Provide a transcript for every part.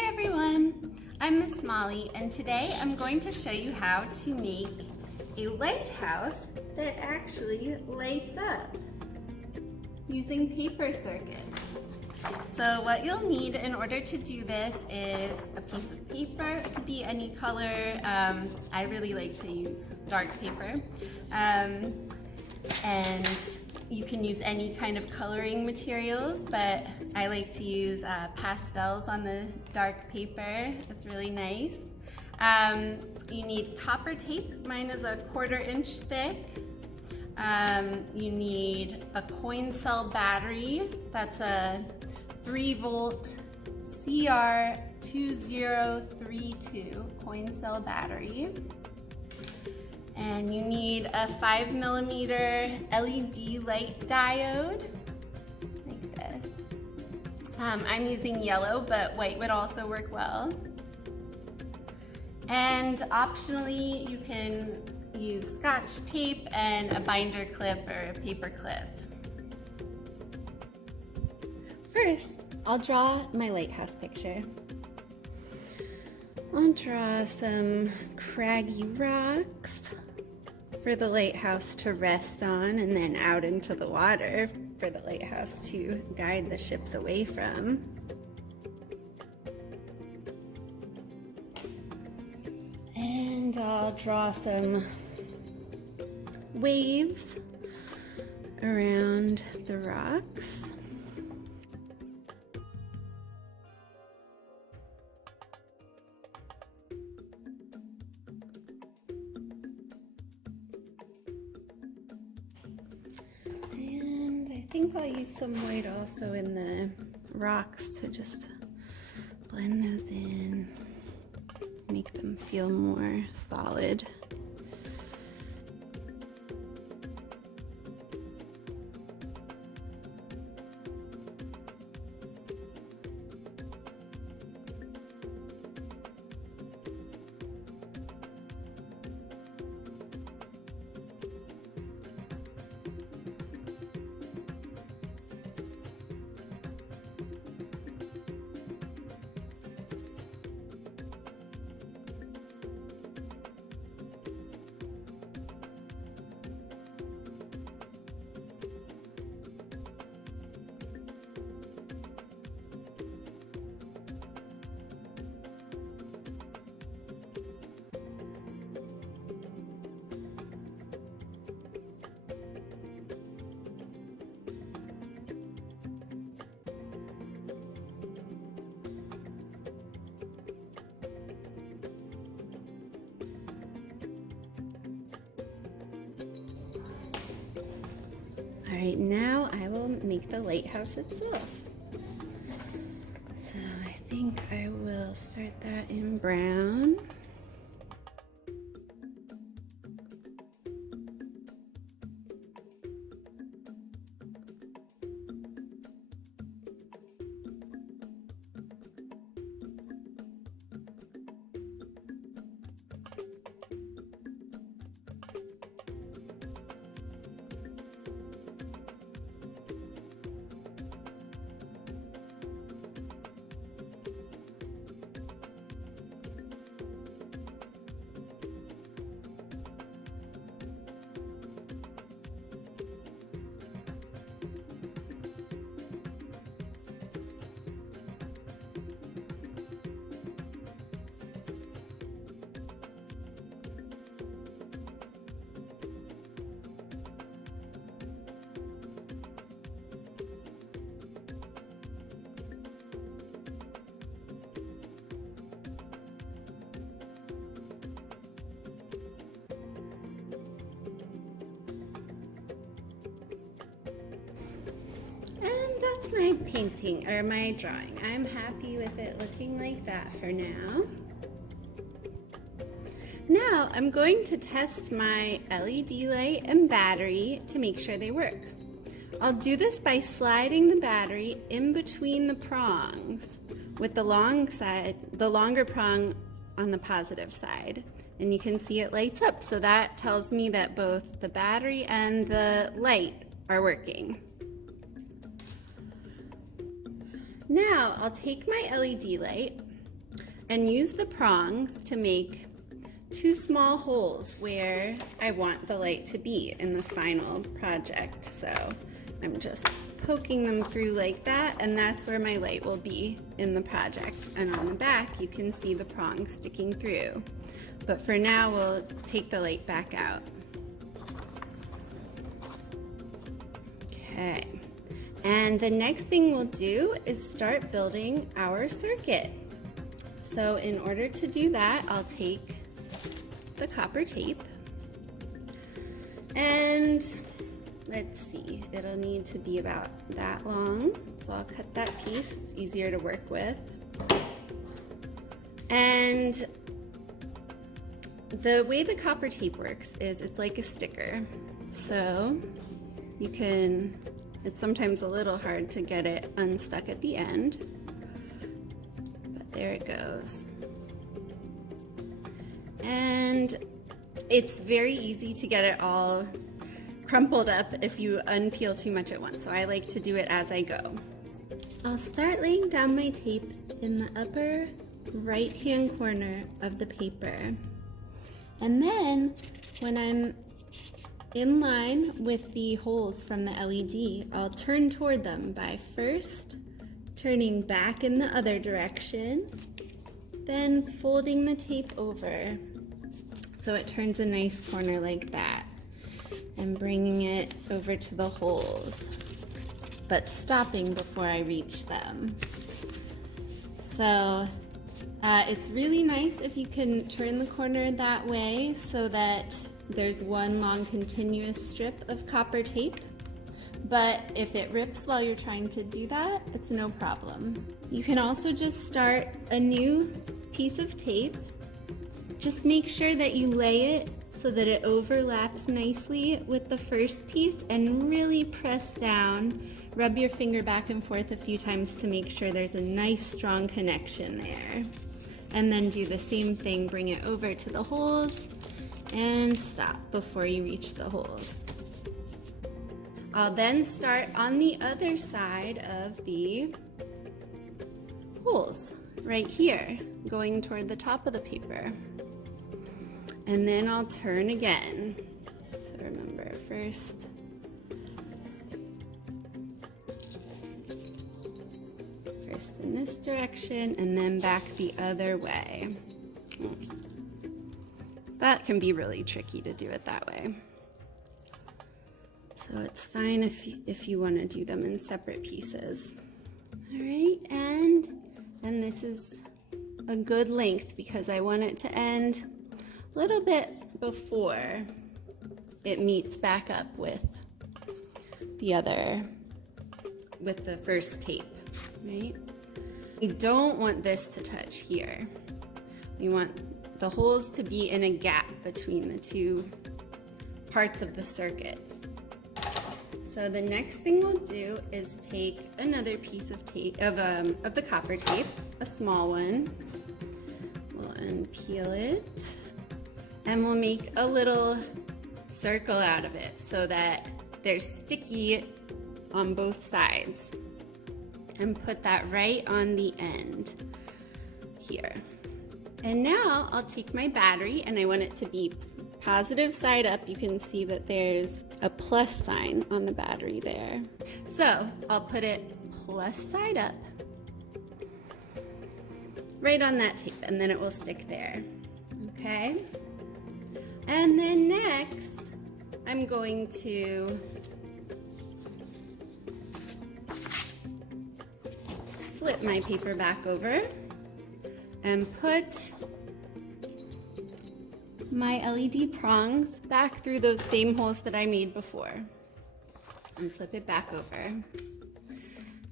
Hi everyone, I'm Miss Molly and today I'm going to show you how to make a lighthouse that actually lights up using paper circuits. So what you'll need in order to do this is a piece of paper. It could be any color. I really like to use dark paper. And you can use any kind of coloring materials, but I like to use pastels on the dark paper. It's really nice. You need copper tape. Mine is a 1/4 inch thick. You need a coin cell battery. That's a 3-volt CR2032 coin cell battery. And you need a 5mm LED light diode, like this. I'm using yellow, but white would also work well. And optionally, you can use scotch tape and a binder clip or a paper clip. First, I'll draw my lighthouse picture. I'll draw some craggy rocks for the lighthouse to rest on, and then out into the water for the lighthouse to guide the ships away from. And I'll draw some waves around the rocks. I think I'll use some white also in the rocks to just blend those in, make them feel more solid. All right, now I will make the lighthouse itself. So I think I will start that in brown. That's my painting, or my drawing. I'm happy with it looking like that for now. Now I'm going to test my LED light and battery to make sure they work. I'll do this by sliding the battery in between the prongs with the longer prong on the positive side. And you can see it lights up, so that tells me that both the battery and the light are working. Now I'll take my LED light and use the prongs to make 2 small holes where I want the light to be in the final project. So I'm just poking them through like that, and that's where my light will be in the project. And on the back, you can see the prongs sticking through. But for now, we'll take the light back out. Okay, and the next thing we'll do is start building our circuit. So in order to do that, I'll take the copper tape, and let's see, it'll need to be about that long, so I'll cut that piece. It's easier to work with. And the way the copper tape works is it's like a sticker, so you can, it's sometimes a little hard to get it unstuck at the end, but there it goes. And it's very easy to get it all crumpled up if you unpeel too much at once, so I like to do it as I go. I'll start laying down my tape in the upper right-hand corner of the paper. And then when I'm in line with the holes from the LED, I'll turn toward them by first turning back in the other direction, then folding the tape over so it turns a nice corner like that, and bringing it over to the holes, but stopping before I reach them. So it's really nice if you can turn the corner that way so that there's one long continuous strip of copper tape. But if it rips while you're trying to do that, it's no problem. You can also just start a new piece of tape. Just make sure that you lay it so that it overlaps nicely with the first piece, and really press down. Rub your finger back and forth a few times to make sure there's a nice strong connection there. And then do the same thing, bring it over to the holes and stop before you reach the holes. I'll then start on the other side of the holes, right here, going toward the top of the paper. And then I'll turn again. So remember, first in this direction and then back the other way. That can be really tricky to do it that way. So it's fine if you want to do them in separate pieces. All right, and this is a good length because I want it to end a little bit before it meets back up with the first tape, right? We don't want this to touch here. We want the holes to be in a gap between the two parts of the circuit. So the next thing we'll do is take another piece of tape, of the copper tape, a small one. We'll unpeel it, and we'll make a little circle out of it so that they're sticky on both sides. And put that right on the end here. And now I'll take my battery, and I want it to be positive side up. You can see that there's a plus sign on the battery there. So I'll put it plus side up right on that tape, and then it will stick there. Okay? And then next, I'm going to flip my paper back over and put my LED prongs back through those same holes that I made before, and flip it back over.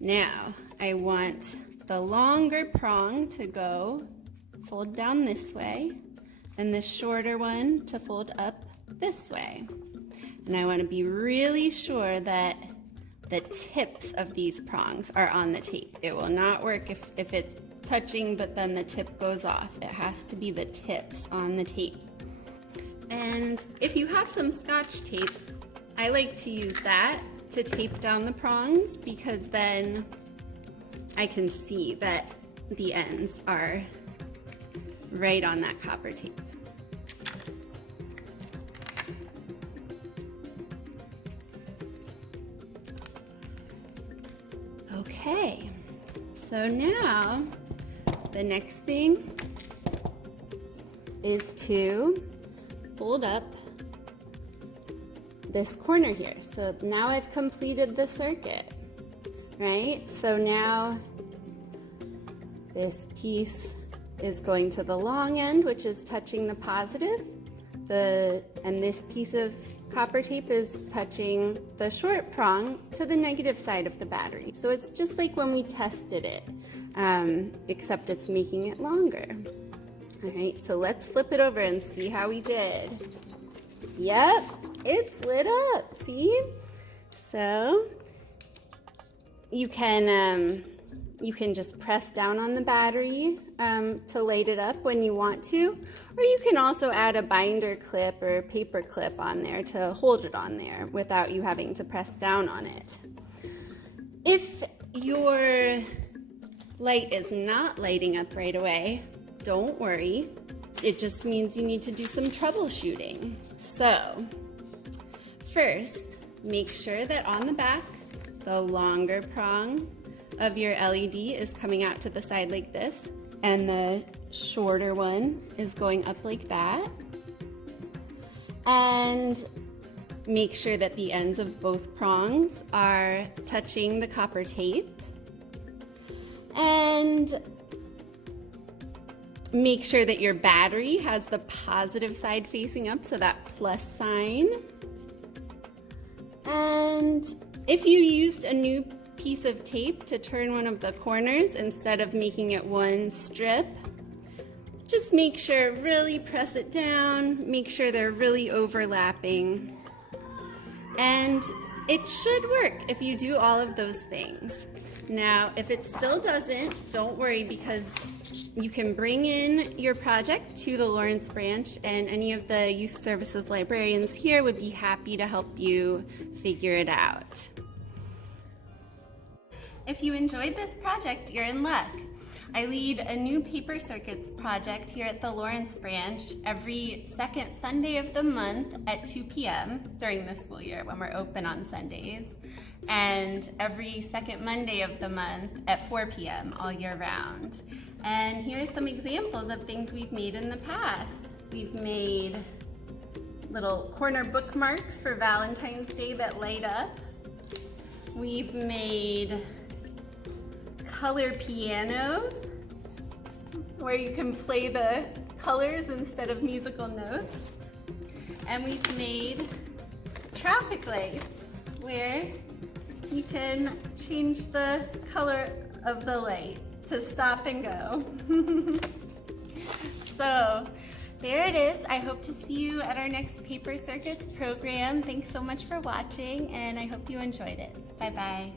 Now I want the longer prong to go fold down this way, and the shorter one to fold up this way. And I want to be really sure that the tips of these prongs are on the tape. It will not work if it's touching but then the tip goes off. It has to be the tips on the tape. And if you have some scotch tape, I like to use that to tape down the prongs, because then I can see that the ends are right on that copper tape. Okay, so now the next thing is to fold up this corner here. So now I've completed the circuit, right? So now this piece is going to the long end, which is touching the positive, and this piece of copper tape is touching the short prong to the negative side of the battery. So it's just like when we tested it, except it's making it longer. All right, so let's flip it over and see how we did. Yep, it's lit up, see? So you can just press down on the battery to light it up when you want to, or you can also add a binder clip or paper clip on there to hold it on there without you having to press down on it. If your light is not lighting up right away, don't worry. It just means you need to do some troubleshooting. So first, make sure that on the back, the longer prong of your LED is coming out to the side like this, and the shorter one is going up like that. And make sure that the ends of both prongs are touching the copper tape. And make sure that your battery has the positive side facing up, so that plus sign. And if you used a new piece of tape to turn one of the corners instead of making it one strip, just make sure, really press it down, make sure they're really overlapping. And it should work if you do all of those things. Now, if it still doesn't, don't worry, because you can bring in your project to the Lawrence branch, and any of the youth services librarians here would be happy to help you figure it out. If you enjoyed this project, you're in luck. I lead a new paper circuits project here at the Lawrence branch every second Sunday of the month at 2 p.m. during the school year when we're open on Sundays, and every second Monday of the month at 4 p.m. all year round. And here's some examples of things we've made in the past. We've made little corner bookmarks for Valentine's Day that light up. We've made color pianos where you can play the colors instead of musical notes. And we've made traffic lights where you can change the color of the light to stop and go. So there it is. I hope to see you at our next Paper Circuits program. Thanks so much for watching, and I hope you enjoyed it. Bye-bye.